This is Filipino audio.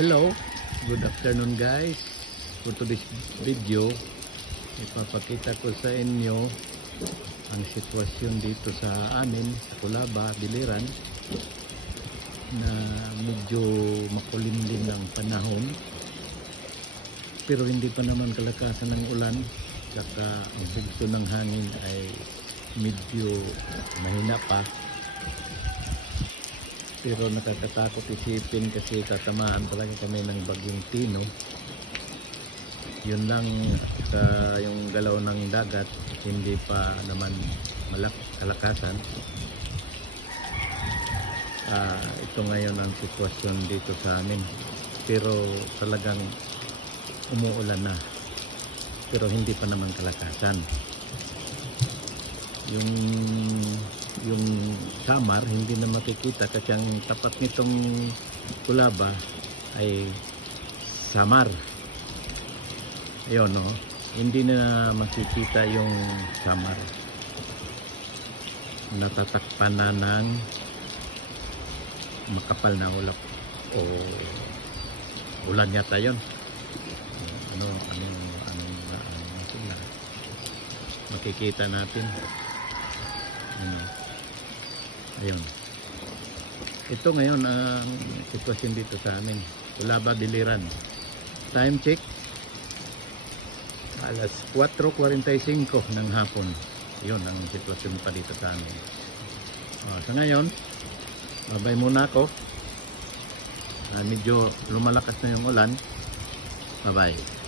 Hello, good afternoon guys. For today's video, ipapakita ko sa inyo ang sitwasyon dito sa amin sa Culaba, Biliran, na medyo makulimlim ang panahon, pero hindi pa naman kalakasan ng ulan, saka ang bugso ng hangin ay medyo mahina pa. Pero nakakatakot isipin kasi tatamaan talaga kami ng bagyong Tino. Yun lang, yung galaw ng dagat hindi pa naman kalakasan. Ito ngayon ang sitwasyon dito sa amin, pero talagang umuulan na, pero hindi pa naman kalakasan. Yung Samar hindi na makikita kasi ang tapat nitong Culaba ay Samar. Ayun, no? Hindi na makikita yung Samar. Natatakpan na ng makapal na ulap o ulan yata yun. Makikita natin. Ayun. Ito ngayon ang sitwasyon dito sa amin, Culaba, Biliran. Time check, alas 4:45 ng hapon. Yun ang sitwasyon pa dito sa amin. Sa ngayon, babay muna ako. Medyo lumalakas na yung ulan. Bye bye.